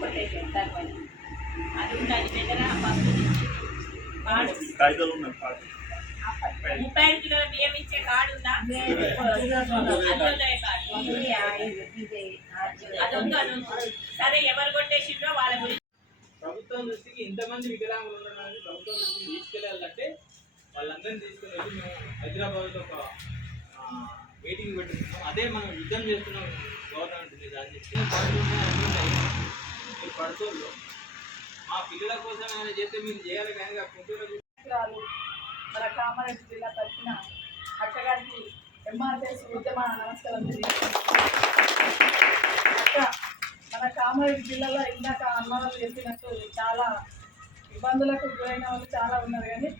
కొట్టేసాను దానిపైన. అది దాని దగ్గర ఫస్ట్ కార్డు 35 కిలోల బియ్యం ఇచ్చే కార్డు ఉందా? సరే, ఎవరు కొట్టేసిండ్రో వాళ్ళ గురించి ప్రభుత్వం దృష్టికి ఇంతమంది వికలాంగులు ఉండడానికి ప్రభుత్వం దృష్టికి తీసుకెళ్ళాలంటే వాళ్ళందరినీ తీసుకుని వెళ్ళి మేము హైదరాబాద్లో ఒక మీటింగ్ పెట్టుకున్నాం. అదే మనం యుద్ధం చేస్తున్నాం గవర్నమెంట్ మీద. అది మీరు పడుకోళ్ళు మా పిల్లల కోసం ఆయన చేస్తే మీరు చేయాలి, కానీ కుంటూరు మన కామారెడ్డి జిల్లా తరఫున అక్కగారికి ఎంఆర్ఎస్ ఉద్యమ నమస్కారం అక్క. మన కామారెడ్డి జిల్లాలో ఇందాక అన్నవాళ్ళు చెప్పినట్టు చాలా ఇబ్బందులకు గురైన వాళ్ళు చాలా ఉన్నారు, కానీ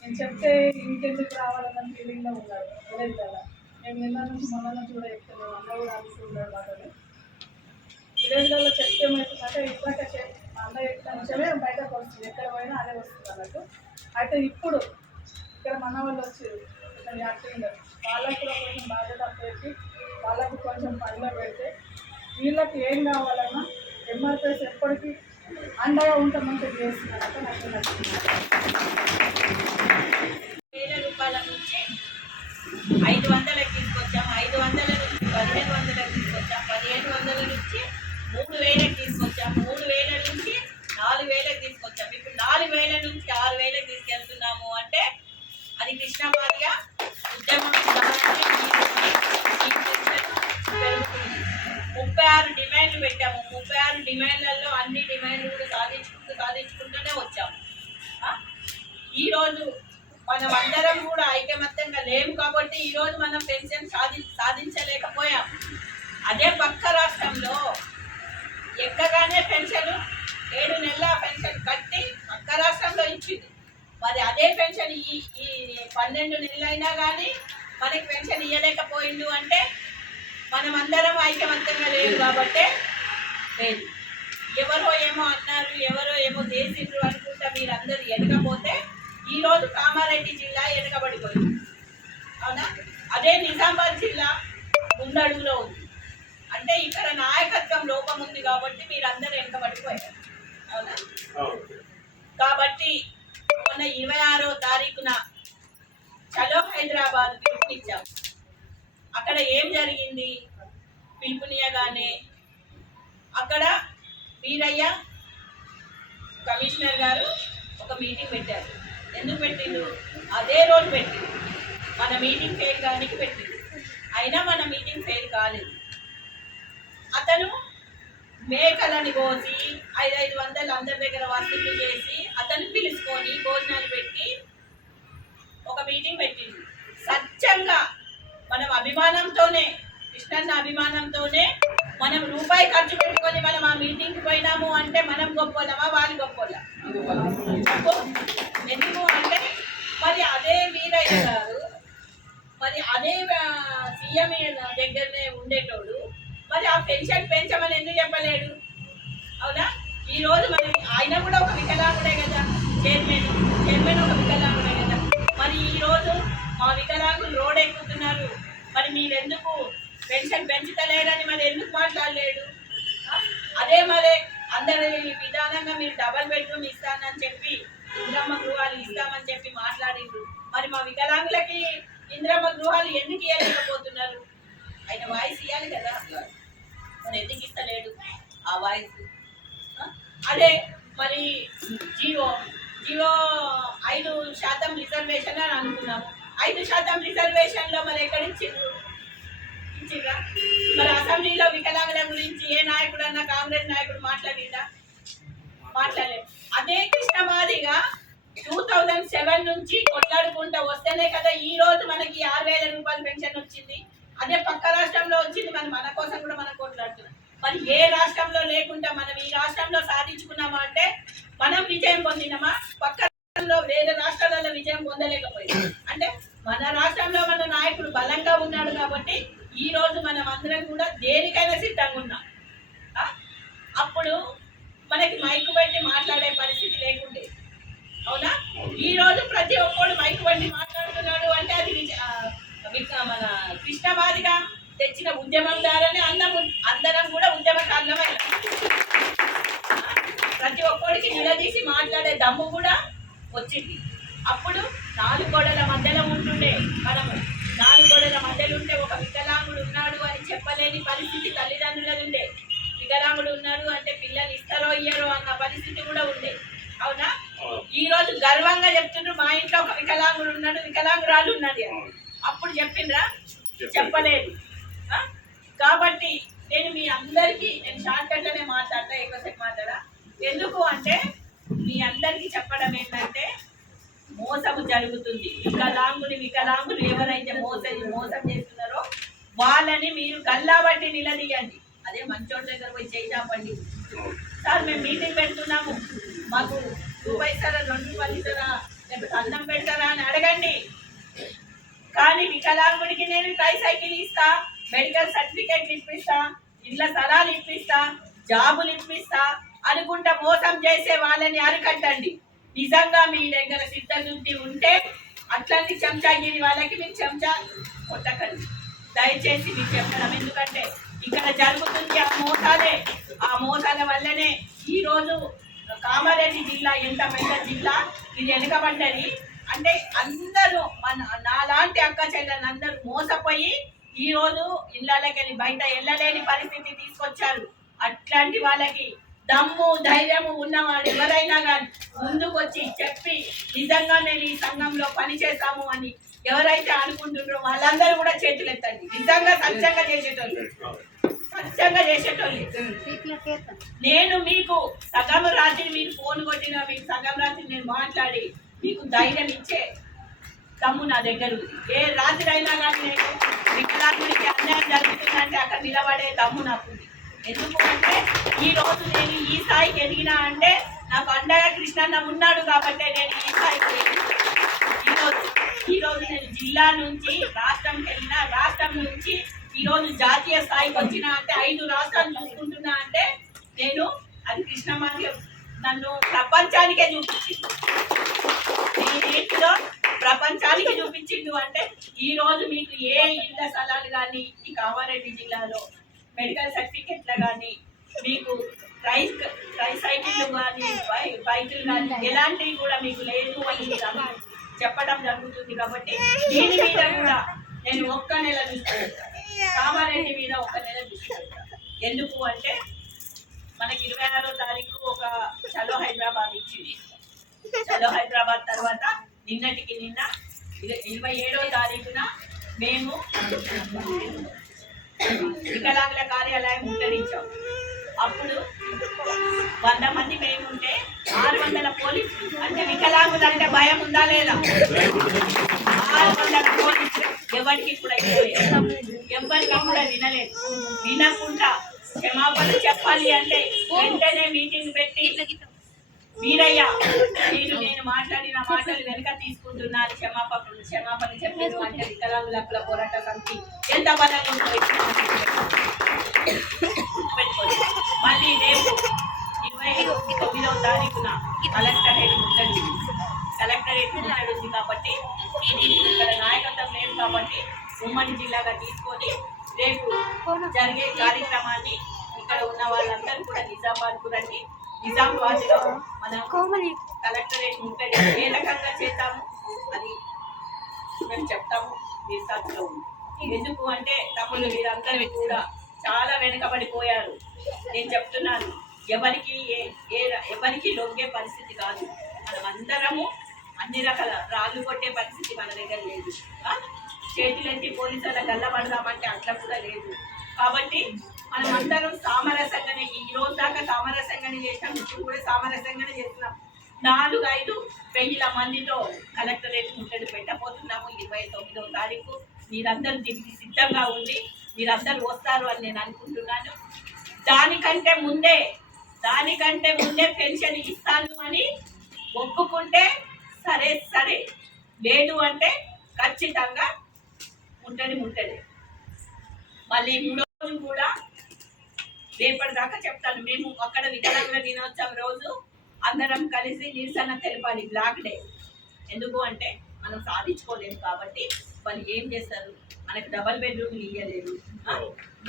నేను చెప్తే ఇంకెందుకు రావాలన్న ఫీలింగ్లో ఉన్నారు విలేజ్ కదా. మేము నిన్న నుంచి మొన్న నుంచి కూడా చెప్తున్నాం, అన్న కూడా అనుకుంటున్నారు మాటలు. విలేజ్లలో చెప్తే ఏమవుతుందంటే ఇందాక అన్న చెప్పిన నిమిషమే బయటకు వస్తుంది, ఎక్కడ పోయినా అదే వస్తుంది అన్నట్టు. అయితే ఇప్పుడు ఇక్కడ మన వాళ్ళు వచ్చారు కొంచెం యాక్టింగ్, వాళ్ళకు కూడా కొంచెం బాధ్యత పెట్టి వాళ్ళకు కొంచెం పనిలో పెడితే వీళ్ళకి ఏం కావాలన్నా ఎంఆర్ఎస్ ఎప్పటికీ అండగా ఉంటామంటే చేస్తున్నారంటే నాకు నచ్చింది. 1000 రూపాయల నుంచి 500కి తీసుకొచ్చాం, 500 నుంచి 1500కి తీసుకొచ్చాం, 1500 నుంచి 3000కి తీసుకొచ్చాం, 3000 నుంచి 4000కి తీసుకొచ్చాం. ఇప్పుడు 4000 నుంచి 6000కి తీసుకెళ్తున్నాము అంటే అది కృష్ణమాదిగా ఉద్యమం. 36 డిమాండ్లు పెట్టాము. 36 డిమాండ్లలో అన్ని డిమాండ్లు కూడా సాధించుకుంటూనే వచ్చాము. ఈరోజు మనం అందరం కూడా ఐకమత్యంగా లేము కాబట్టి ఈరోజు మనం పెన్షన్ సాధించలేకపోయాం. అదే పక్క రాష్ట్రంలో ఎక్కగానే పెన్షన్ 7 నెలల పెన్షన్ కట్టి పక్క రాష్ట్రంలో ఇచ్చింది. మరి అదే పెన్షన్ ఈ 12 నెలలైనా కానీ మనకి పెన్షన్ ఇవ్వలేకపోయిండు అంటే మనం అందరం ఐకమత్యంగా లేదు కాబట్టే లేదు. ఎవరో ఏమో అన్నారు, ఎవరో ఏమో చేసిండ్రు అనుకుంటా మీరందరూ ఎనకపోతే ఈరోజు కామారెడ్డి జిల్లా వెనుకబడిపోయింది, అవునా? అదే నిజామాబాద్ జిల్లా ముందడుగులో ఉంది. అంటే ఇక్కడ నాయకత్వం లోపం ఉంది కాబట్టి మీరందరూ వెనుకబడిపోయారు, అవునా? కాబట్టి మొన్న 26వ తారీఖున చలో హైదరాబాద్ పిలుపునిచ్చాం. అక్కడ ఏం జరిగింది? పిలుపునియగానే అక్కడ వీరయ్య కమిషనర్ గారు ఒక మీటింగ్ పెట్టారు. ఎందుకు పెట్టిండు? అదే రోజు పెట్టిండు, మన మీటింగ్ ఫెయిల్ కానికి పెట్టిండు. అయినా మన మీటింగ్ ఫెయిల్ కాలేదు. అతను మేకలని కోసి 500 అందరి దగ్గర వసూలు చేసి అతను పిలుచుకొని భోజనాలు పెట్టి ఒక మీటింగ్ పెట్టిండు. సత్యంగా మనం అభిమానంతోనే, కృష్ణన్న అభిమానంతోనే మనం రూపాయి ఖర్చు పెట్టుకొని మనం ఆ మీటింగ్కి పోయినాము అంటే మనం గొప్పలమా వాళ్ళు గొప్పలా? ఎందుకు అంటే మరి అదే వీరయ్య గారు, మరి అదే సీఎం దగ్గరనే ఉండేటోడు, మరి ఆ పెన్షన్ పెంచమని ఎందుకు చెప్పలేడు? అవునా? ఈరోజు మరి ఆయన కూడా ఒక వికలాంగుడే కదా, చైర్మన్ ఒక వికలాంగుడే కదా. మరి ఈరోజు మా వికలాంగులు రోడ్ ఎక్కుతున్నారు, మరి మీరెందుకు పెన్షన్ పెంచుతలేరని మరి ఎందుకు మాట్లాడలేడు? అదే మరి అందరి విధానంగా మీరు డబల్ బెడ్రూమ్ ఇస్తానని చెప్పి ఇంద్రమ్మ గృహాలు ఇస్తామని చెప్పి మాట్లాడిండ్రు. మరి మా వికలాంగులకి ఇంద్రమ్మ గృహాలు ఎందుకు ఇవ్వలేకపోతున్నారు? ఆయన వాయిస్ ఇవ్వాలి కదా, మరి ఎందుకు ఇస్తలేడు ఆ వాయిస్? అదే మరి జీవో 5% రిజర్వేషన్ అని అనుకున్నాము. 5% రిజర్వేషన్లో మరి ఎక్కడ ఇచ్చిండ్రా? మరి అసెంబ్లీలో వికలాంగుల గురించి ఏ నాయకుడు అన్నా కాంగ్రెస్ నాయకుడు మాట్లాడిందా? మాట్లాడలేదు. అదే కృష్ణమాదిగా 2007 నుంచి కొట్లాడుకుంటూ వస్తేనే కదా ఈ రోజు మనకి 6000 రూపాయల పెన్షన్ వచ్చింది. అదే పక్క రాష్ట్రంలో వచ్చింది. మన కోసం కూడా మనం కొట్లాడుతున్నాం. మరి ఏ రాష్ట్రంలో లేకుండా మనం ఈ రాష్ట్రంలో సాధించుకున్నామా అంటే మనం విజయం పొందినామా? పక్క రాష్ట్రంలో వేరే రాష్ట్రాలలో విజయం పొందలేకపోయింది. అంటే మన రాష్ట్రంలో మన నాయకుడు బలంగా ఉన్నాడు కాబట్టి ఈ రోజు మనం అందరం కూడా దేనికైనా సిద్ధంగా ఉన్నాం. అప్పుడు మనకి మైకు పెట్టి మాట్లాడే పరిస్థితి లేకుండే, అవునా? ఈ రోజు ప్రతి ఒక్కడు మైకు పెట్టి మాట్లాడుతున్నాడు అంటే అది మన కృష్ణమాదిగా తెచ్చిన ఉద్యమం ద్వారానే అందరం కూడా ఉద్యమకారులమైనా. నోటికి నిలదీసి మాట్లాడే దమ్ము కూడా వచ్చింది. అప్పుడు 4 గోడల మధ్యలో ఉంటుండే మనము. 4 గోడల మధ్యలో ఉంటే ఒక వికలాంగుడు ఉన్నాడు అని చెప్పలేని పరిస్థితి తల్లిదండ్రులది ఉండే. వికలాంగుడు ఉన్నాడు అంటే పిల్లలు ఇస్తారో ఇయ్యరో అన్న పరిస్థితి కూడా ఉండే. అవునా? ఈ రోజు గర్వంగా చెప్తుండ్రు మా ఇంట్లో ఒక వికలాంగుడు ఉన్నాడు, వికలాంగురాలు ఉన్నది అని. అప్పుడు చెప్పిండ్రా? చెప్పలేదు. కాబట్టి నేను మీ అందరికీ నేను షార్ట్ కట్లోనే మాట్లాడతా, ఎక్కువసేపు మాట్లాడా. ఎందుకు అంటే మీ అందరికీ చెప్పడం ఏంటంటే మోసము జరుగుతుంది. వికలాంగులు ఎవరైతే మోసం చేస్తున్నారో వాళ్ళని మీరు గల్లాబట్టి నిలదీయండి. అదే మంచోడి దగ్గర పోయి చేయించండి. సార్ మేము మీటింగ్ పెడుతున్నాము, మాకు 2 పైసలా 2 పైసలా లేకపోతే అన్నం పెడతారా అని అడగండి. కానీ వికలాంగుడికి నేను ట్రైసైకిల్ ఇస్తా, మెడికల్ సర్టిఫికేట్లు ఇప్పిస్తా, ఇళ్ళ స్థలాలు ఇప్పిస్తా, జాబులు ఇప్పిస్తా అనుకుంటా మోసం చేసే వాళ్ళని అరికట్టండి. నిజంగా మీ దగ్గర చిత్తశుద్ధి ఉంటే అట్లాంటి చెంచాగిరి వాళ్ళకి మీరు చెంచా కొట్టకండి. దయచేసి మీకు చెప్పడం, ఎందుకంటే ఇక్కడ జరుగుతుంది ఆ మోసాలే. ఆ మోసాల వల్లనే ఈరోజు కామారెడ్డి జిల్లా ఎంత పెద్ద జిల్లా, ఇది వెనుకబడ్డది. అంటే అందరూ నాలాంటి అక్క చెల్లెలు అందరూ మోసపోయి ఈరోజు ఇళ్ళకి వెళ్ళి బయట వెళ్ళలేని పరిస్థితి తీసుకొచ్చారు. అట్లాంటి వాళ్ళకి దమ్ము ధైర్యము ఉన్నవాడు ఎవరైనా కానీ ముందుకు వచ్చి చెప్పి నిజంగా మేము ఈ సంఘంలో పనిచేస్తాము అని ఎవరైతే అనుకుంటున్నారో వాళ్ళందరూ కూడా చేతులు ఎత్తండి. నిజంగా సత్యంగా చేసేటోళ్ళు. నేను మీకు సగం రాత్రి మీరు ఫోన్ కొట్టినా మీకు సగం రాత్రి నేను మాట్లాడి మీకు ధైర్యం ఇచ్చే దమ్ము నా దగ్గర ఉంది. ఏ రాత్రి అయినా కానీ నేను వికలాంగుడికి అన్యాయం జరుగుతుందంటే అక్కడ నిలబడే దమ్ము నాకు ఉంది. ఎందుకు అంటే ఈ రోజు నేను ఈ స్థాయికి ఎదిగినా అంటే నాకు అండగా కృష్ణన్న ఉన్నాడు కాబట్టి నేను ఈ స్థాయికి ఈరోజు నేను జిల్లా నుంచి రాష్ట్రంకి వెళ్ళినా, రాష్ట్రం నుంచి ఈరోజు జాతీయ స్థాయికి వచ్చినా అంటే 5 రాష్ట్రాలు చూసుకుంటున్నా అంటే నేను అది కృష్ణమ్మ నన్ను ప్రపంచానికే చూపించింది. నేనేంటిదో ప్రపంచానికి చూపించిండు. అంటే ఈ రోజు మీకు ఏ ఇళ్ళ స్థలాలు కానీ ఈ కామారెడ్డి జిల్లాలో మెడికల్ సర్టిఫికెట్లు కానీ మీకు ట్రైసైకిళ్ళు కానీ బైకులు కానీ ఎలాంటివి కూడా మీకు లేదు అని చెప్పడం జరుగుతుంది. కాబట్టి దీని మీద కూడా నేను 1 నెల చూస్తాను, కామారెడ్డి మీద 1 నెల చూస్తాను. ఎందుకు అంటే మనకి 26వ తారీఖు ఒక చలో హైదరాబాద్ ఇచ్చింది. చలో హైదరాబాద్ తర్వాత నిన్నటికి నిన్న 27వ తారీఖున మేము వికలాంగుల కార్యాలయం ముట్టడించాం. అప్పుడు 100 మంది మేముంటే 600 పోలీసులు. అంటే వికలాంగులు అంటే భయం ఉందా లేదా? 600 పోలీసులు ఎవరికి కూడా ఎవరికి కూడా వినలేదు. వినకుండా క్షమాపణ చెప్పాలి అంటే వెంటనే మీటింగ్ పెట్టి వీరయ్య నేను మాట్లాడిన మాటలు వెనుక తీసుకుంటున్నారు, క్షమాపణ చెప్పారు అంటే వికలాంగుల హక్కుల పోరాట సమితి ఎంత బలంగా మళ్ళీ రేపు 29వ తారీఖున కలెక్టరేట్ ఉంటుంది కాబట్టి ఇక్కడ నాయకత్వం లేదు కాబట్టి ఉమ్మడి జిల్లాగా తీసుకొని రేపు జరిగే కార్యక్రమాన్ని ఇక్కడ ఉన్న వాళ్ళందరూ కూడా నిజామాబాద్కు రండి. నిజామాబాద్లో మనం కలెక్టరేట్ ఉంటుంది. ఏ రకంగా చేద్దాము అది మేము చెప్తాము. మీ స్థాయిలో ఉంది. ఎందుకు అంటే తమ్ముళ్ళు మీరందరూ కూడా చాలా వెనుకబడిపోయారు. నేను చెప్తున్నాను, ఎవరికి లొంగే పరిస్థితి కాదు. మనం అందరము అన్ని రకాల రాళ్ళు కొట్టే పరిస్థితి మన దగ్గర లేదు. చేతులెత్తి పోలీసుల గల్లబడదామంటే అట్లా కూడా లేదు. కాబట్టి మనం అందరం సామరస్యంగానే ఈ రోజు దాకా సామరస్యంగానే చేసినాం, ఇప్పుడు కూడా సామరస్యంగానే చేస్తున్నాం. 4-5 వేల మందితో కలెక్టరేట్ ముట్టడి పెట్టబోతున్నాము 29వ తారీఖు. మీరందరూ దీనికి సిద్ధంగా ఉండి మీరందరూ వస్తారు అని నేను అనుకుంటున్నాను. దానికంటే ముందే పెన్షన్ ఇస్తాను అని ఒప్పుకుంటే సరే, లేదు అంటే ఖచ్చితంగా ముట్టడి. మళ్ళీ 3వ రోజు కూడా రేపటిదాకా చెప్తాను. మేము అక్కడ వికలాంగుల దినోత్సవం రోజు అందరం కలిసి నిరసన తెలపాలి, బ్లాక్ డే. ఎందుకు అంటే మనం సాధించుకోలేదు కాబట్టి వాళ్ళు ఏం చేస్తారు? మనకు డబల్ బెడ్రూమ్లు ఇవ్వలేదు,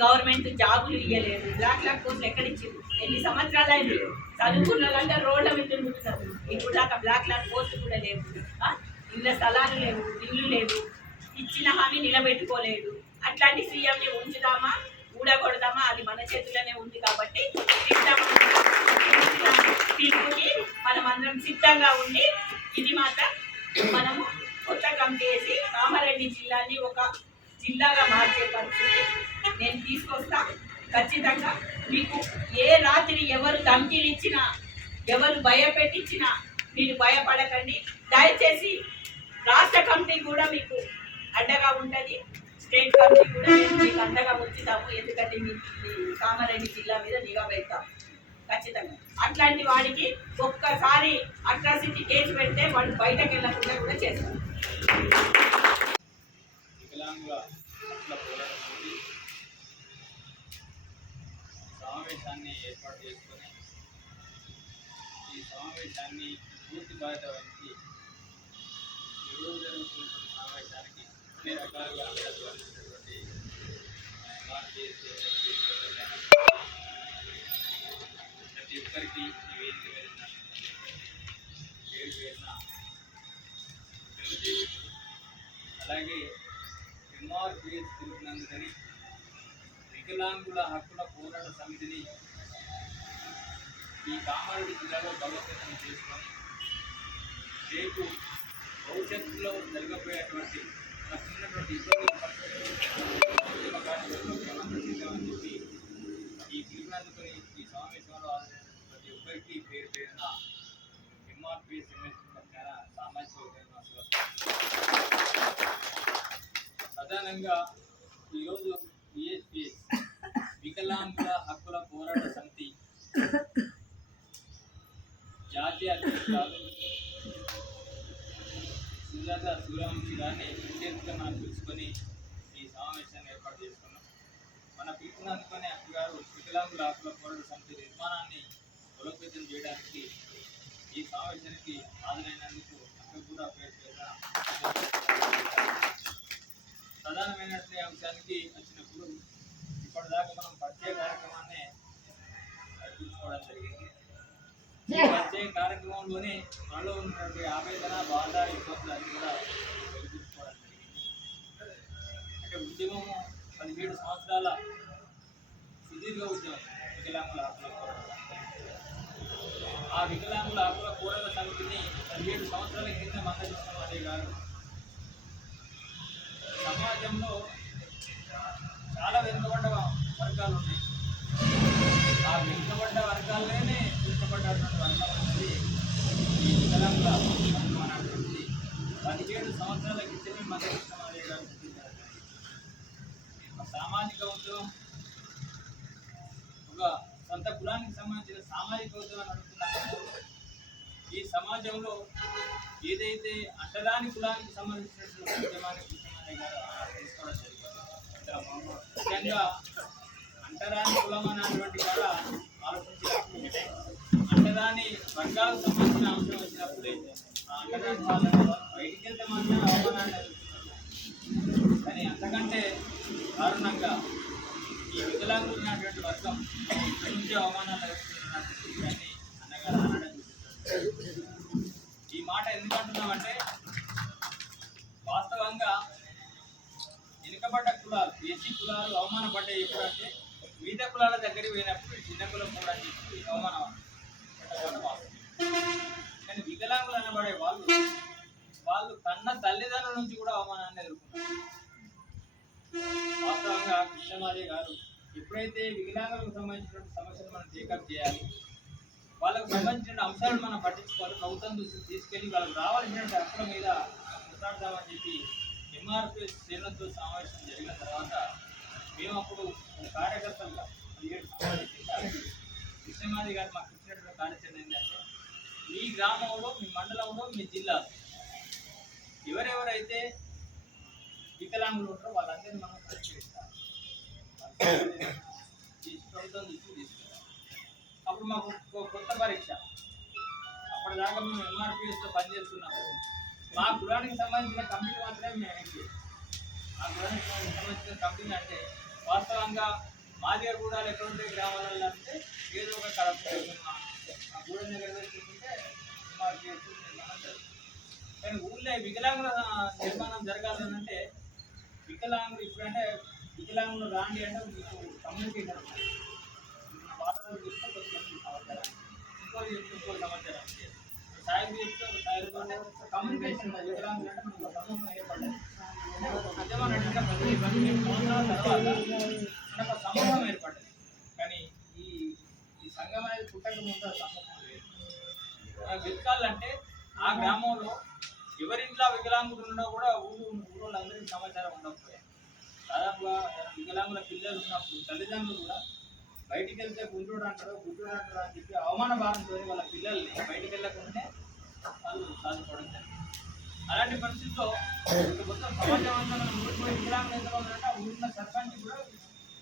గవర్నమెంట్ జాబులు ఇవ్వలేదు, బ్లాక్ పోస్టులు ఎక్కడిచ్చింది? ఎన్ని సంవత్సరాలు అయింది చదువుకున్న వాళ్ళంటే రోడ్ల మీద తిరుగుతున్నారు. ఇప్పుడు దాకా బ్లాక్ పోస్టులు కూడా లేవు, ఇళ్ళ స్థలాలు లేవు, ఇల్లు లేవు, ఇచ్చిన హామీ నిలబెట్టుకోలేదు. అట్లాంటి సీఎంని ఉంచుదామా ఊడగొడదామా అది మన చేతుల్లోనే ఉంది. కాబట్టి తీర్పుకి మనం అందరం సిద్ధంగా ఉండి ఇది మాత్రం మనము కొత్త కమిటీ వేసి కామారెడ్డి జిల్లాని ఒక జిల్లాగా మార్చే పరిస్థితి నేను తీసుకొస్తా. ఖచ్చితంగా మీకు ఏ రాత్రి ఎవరు ధమ్కీలు ఇచ్చినా, ఎవరు భయపెట్టించినా మీరు భయపడకండి. దయచేసి రాష్ట్ర కమిటీ కూడా మీకు అండగా ఉంటుంది, స్టేట్ కమిటీ కూడా మీకు అండగా ఉంచుతాము. ఎందుకంటే మీ కామారెడ్డి జిల్లా మీద నిఘా పెడతాం ఖచ్చితంగా. అట్లాంటి వాడికి ఒక్కసారి అట్రాసిటీ కేసు పెడితే వాడు బయటకు వెళ్ళకుండా కూడా చేస్తాం. వికలాంగుల హక్కుల పోరాట సమితి సమావేశాన్ని ఏర్పాటు చేసుకొని ఈ సమావేశాన్ని పూర్తి బాధ్యత వహించి ఈరోజు జరుగుతున్నటువంటి సమావేశానికి అన్ని రకాలుగా అందించినటువంటి ప్రతి ఒక్కరికి ఈ వేదిక వెళ్ళిన పేరు పేరున అలాగే ఎంఆర్పిఎస్ తెలిపినందుకని వికలాంగుల హక్కుల పోరాట సమితిని ఈ కామారెడ్డి జిల్లాలో బలోపేతం చేసుకొని రేపు భవిష్యత్తులో జరగబోయేటువంటి ఉన్నటువంటి ఇబ్బందులు చెప్పి ఈ పిలుపునందుకుని ఈ సమావేశంలో ప్రతి ఒక్కరికి పేరు పేరున ఎంఆర్పిఎస్ ఎంఎస్ పక్షాన సామాజిక ప్రధానంగా ఈరోజు బిఎస్పిఎస్ వికలాంగుల హక్కుల పోరాట సమితి జాతీయ అధ్యక్షురాలు సుజాత సూర్యవంశి గారిని విశేషంగా మనం పిలుచుకొని ఈ సమావేశాన్ని ఏర్పాటు చేసుకున్నాం. మన పిలుపుని అందుకొని అక్క గారు వికలాంగుల హక్కుల పోరాట సమితి నిర్మాణాన్ని బలోపేతం చేయడానికి ఈ సమావేశానికి హాజరైనందుకు అక్క కూడా పేరు ప్రధానమైనటువంటి అంశానికి వచ్చినప్పుడు ఇప్పటిదాకా మనం పరిచయ కార్యక్రమాన్ని నడిపించుకోవడం జరిగింది. ఈ పరిచయ కార్యక్రమంలోనే మనలో ఉన్నటువంటి ఆవేదన, బాధ, ఇబ్బందులు అన్ని కూడా వెలిపించుకోవడం జరిగింది. అంటే ఉద్యమము 17 సంవత్సరాల సుదీర్ఘ ఉద్యమం వికలాంగుల హక్కుల పోరాట సమితి. ఆ వికలాంగుల హక్కుల పోరాట సమితిని 17 సంవత్సరాల కింద మందకృష్ణ గారు సమాజంలో చాలా వెనుకబడ్డ వర్గాలు ఉన్నాయి. ఆ వెనుకబడ్డ వర్గాల్లోనే వెనుకబడ్డటువంటి వర్గం అనేది ఈ వికలాంగుల వర్గం అనేటువంటి 17 సంవత్సరాల క్రితమే మందకృష్ణ గారు గుర్తించారు. ఒక సామాజిక ఉద్యమం, ఒక సొంత కులానికి సంబంధించిన సామాజిక ఉద్యమం నడుపుతున్నప్పుడు ఈ సమాజంలో ఏదైతే అంటరాని కులానికి సంబంధించినటువంటి ఉద్యమాన్ని తీసుకోవడం జరిగింది. ముఖ్యంగా అంటరాని కులం అనేటువంటి కూడా ఆలోచించినప్పుడు అంటరాని వర్గాలకు సంబంధించిన అంశం వచ్చినప్పుడే ఆ అంటరాని వాళ్ళని బయటికి వెళ్తే మాత్రం అవమానాన్ని కానీ అంతకంటే దారుణంగా ఈ వికలాంగులు ఉన్నటువంటి వర్గం ఇక్కడి నుంచి అవమానాలు ఎదుర్కొంటున్నటువంటి విషయాన్ని అన్నగారు అనడం చూపిస్తారు. ఈ మాట ఎందుకంటున్నామంటే వాస్తవంగా వెనుకబడ్డ కులాలు, ఎస్సీ కులాలు అవమానపడ్డాయి ఎప్పుడంటే మిగతా కులాల దగ్గరికి పోయినప్పుడు చిన్న కులం కూడా చెప్పి అవమానం కానీ వికలాంగులు అనబడే వాళ్ళు కన్న తల్లిదండ్రుల నుంచి కూడా అవమానాన్ని ఎదుర్కొన్నారు. వాస్తవంగా కృష్ణమాదే గారు ఎప్పుడైతే వికలాంగులకు సంబంధించినటువంటి సమస్యలు మనం టేకప్ చేయాలి, వాళ్ళకు సంబంధించిన అంశాలు మనం పట్టించుకోవాలి, ప్రభుత్వం దృష్టికి తీసుకెళ్ళి వాళ్ళకి రావాల్సినటువంటి హక్కుల మీద మాట్లాడదామని చెప్పి ఎంఆర్పిఎస్ శ్రేణులతో సమావేశం జరిగిన తర్వాత మేము అప్పుడు కార్యకర్తలుగా 17 కృష్ణమాది గారు మాకు ఇచ్చినటువంటి కార్యాచరణ ఏంటంటే మీ గ్రామంలో, మీ మండలంలో, మీ జిల్లాలో ఎవరెవరైతే వికలాంగులు ఉంటారో వాళ్ళందరినీ మనం పరిశీలిస్తాం. ప్రభుత్వం దృష్టికి తీసుకెళ్ళాం. అప్పుడు మాకు కొత్త పరీక్ష. అప్పటిదాకా మేము ఎంఆర్పిఎస్లో పనిచేస్తున్నాము. మా కులానికి సంబంధించిన కంపెనీ మాత్రమే మేము ఎంపీ. ఆ గృహానికి సంబంధించిన కంపెనీ అంటే వాస్తవంగా మాదిగా కూడా ఎక్కడ ఉంటాయి గ్రామాలలో అంటే ఏదో ఒక కడప ఆ గూడెం దగ్గర తీసుకుంటే మాకు అంటారు. కానీ ఊళ్ళో వికలాంగుల నిర్మాణం జరగాలంటే వికలాంగులు ఇప్పుడంటే వికలాంగులు రాండి అంటే మీకు కమ్యూనికేషన్ వాతావరణం చూస్తే కొంచెం సమాచారం ఇంకోటి చెప్తే ఇంకో సమాచారం సాయం చేస్తే ఒక సాయం కమ్యూనికేషన్ వికలాంగులు అంటే మనకు ఒక సమూహం ఏర్పడ్డది. ఉద్యమం నడిచిన 15 సంవత్సరాల తర్వాత మనకు ఒక సమూహం ఏర్పడ్డది. కానీ ఈ ఈ సంఘం అనేది పుట్టక ముందు సమూహం లేదు. వెతకాలంటే ఆ గ్రామంలో ఎవరింట్లో వికలాంగులు ఉన్నా కూడా ఊళ్ళందరికీ సమాచారం ఉండకపోయాయి. దాదాపుగా వికలాంగుల పిల్లలు ఉన్నప్పుడు తల్లిదండ్రులు కూడా బయటికి వెళ్తే గుంటూరు అంటారు అని చెప్పి అవమాన భావంతో వాళ్ళ పిల్లల్ని బయటికి వెళ్ళకుండానే వాళ్ళు సాధించడం జరిగింది. అలాంటి పరిస్థితుల్లో మొత్తం సమాజం అంతా మనం ఊరిపోయి వికలాంగులు ఎంతమంది అంటే ఆ ఊరిన సర్పంచ్ కూడా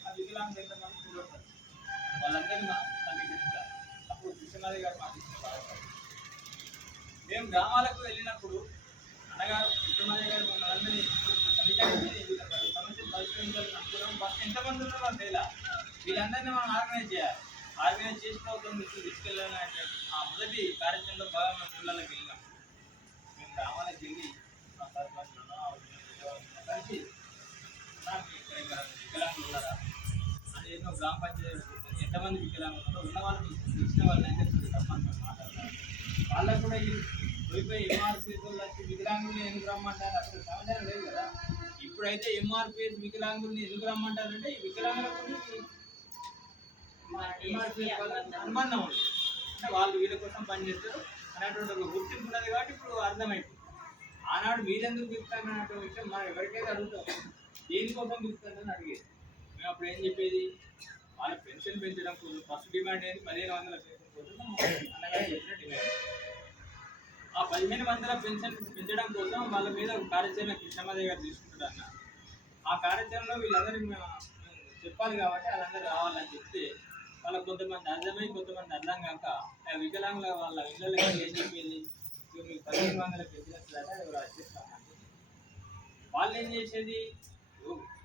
ఆ వికలాంగులు ఎంతమంది చూడతారు. వాళ్ళందరినీ మనం సమీకరించాలి. అప్పుడు కృష్ణమాది గారు మాకు ఇచ్చిన బాధపడాలి. మేము గ్రామాలకు వెళ్ళినప్పుడు అన్నగారు కృష్ణమాది గారు మనందరినీ సమీకరించి సమస్యలు పరిష్కరించాలని అనుకున్నాం. ఫస్ట్ ఎంతమంది ఉన్నారో తేలా వీళ్ళందరినీ మనం ఆర్గనైజ్ చేయాలి. ఆర్గనైజ్ చేసిన ఒక మీకు తీసుకెళ్ళాలంటే ఆ మొదటి కార్యక్రమంలో భాగంగా ఊళ్ళకి వెళ్ళినాం. మేము గ్రామాలకు వెళ్ళి మా సర్పంచులను కలిసి వికలాంగులు ఉన్నారా అని ఎన్నో గ్రామ పంచాయతీ ఎంతమంది వికలాంగులు ఉన్నారో ఉన్న వాళ్ళకి ఇచ్చిన వాళ్ళని అయితే తప్పని మాట్లాడతారు. వాళ్ళకు కూడా ఈ పోయిపోయి ఎంఆర్పిఎస్ వచ్చి వికలాంగుల్ని ఎందుకు రమ్మంటారు అసలు సమాచారం లేదు కదా. ఇప్పుడైతే ఎంఆర్పిఎస్ వికలాంగుల్ని ఎందుకు రమ్మంటారంటే ఈ వికలాంగులకు ఎంఆర్పిఎస్ వల్ల అనుబంధం ఉంది. అంటే వాళ్ళు వీళ్ళ కోసం పనిచేస్తారు అనేటువంటి ఒక గుర్తింపు ఉన్నది కాబట్టి ఇప్పుడు అర్థమైపోతుంది. ఆనాడు మీరెందుకు పిలుస్తాను అన్నటువంటి విషయం మనం ఎవరికైతే అడుగుతాం దేనికోసం పిలుస్తానని అడిగేది. మేము అప్పుడు ఏం చెప్పేది వాళ్ళ పెన్షన్ పెంచడం కోసం ఫస్ట్ డిమాండ్ ఏంటి 1500 పెన్షన్ కోసం అన్నగారు చెప్పిన డిమాండ్. ఆ 1500 పెన్షన్ పెంచడం కోసం వాళ్ళ మీద ఒక కార్యాచరణ కృష్ణమాదేవి గారు తీసుకుంటాడు అన్న. ఆ కార్యాచరణలో వీళ్ళందరికీ మేము చెప్పాలి కాబట్టి వాళ్ళందరూ రావాలని చెప్తే వాళ్ళకి కొంతమంది అర్థమై కొంతమంది అర్థం కాక వికలాంగుల వాళ్ళ ఇళ్ళకి ఏం చెప్పేది మీకు 1500 పెంచినట్లయితే ఎవరు వచ్చేస్తామని. వాళ్ళు ఏం చేసేది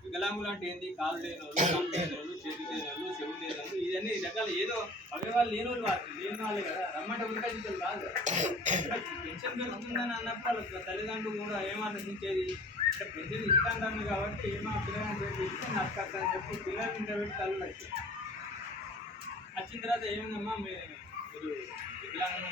వికలాంగులు అంటే ఏంటి కాళ్ళు లేని వాళ్ళు కాళ్ళు లేని వాళ్ళు చేతులు లేని వాళ్ళు చెవులు లేని వాళ్ళు ఇవన్నీ రకాలు ఏదో అవయవాళ్ళు లేని వాళ్ళు లేని వాళ్ళే కదా రమ్మంటే ఉరికలు కాదు కదా. పెన్షన్ పెరుగుతుందని అన్నప్పుడు వాళ్ళ తల్లిదండ్రులు కూడా ఏమాలోచించేది అంటే పెన్షన్ ఇస్తాను కాబట్టి ఏమో పిల్లలను పెట్టి ఇస్తే నచ్చక అని చెప్పి పిల్లలు ఇంట్లో పెట్టి తల్లు వచ్చాయి. వచ్చిన తర్వాత ఏమైందమ్మా మీరు వికలాంగం